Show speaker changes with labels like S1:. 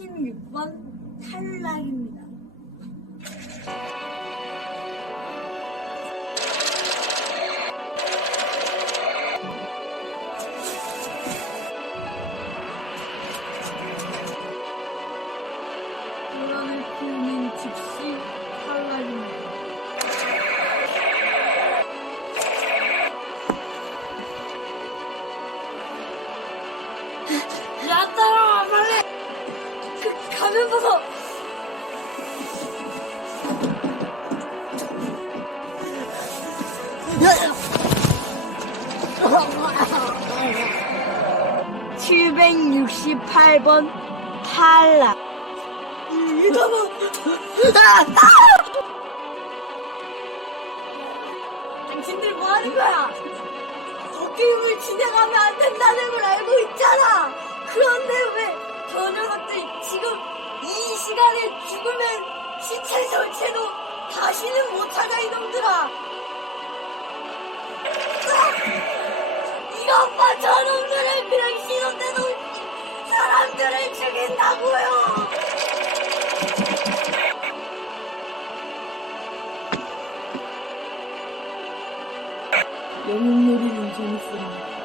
S1: 16번 탈락입니다. 논란을 피우는 즉시 탈락입니다. 야 따라와 빨리! 그 가면 벗어! (768번) 탈락 당신들 뭐 하는 거야? 더 게임을 진행하면 안 된다 지금 이 시간에 죽으면 시체 절체도 다시는 못 찾아 이놈들아! 으악! 이것 봐 저놈들을 그냥 신호대도 사람들을 죽인다고요! 영웅놀이는 재밌습니다.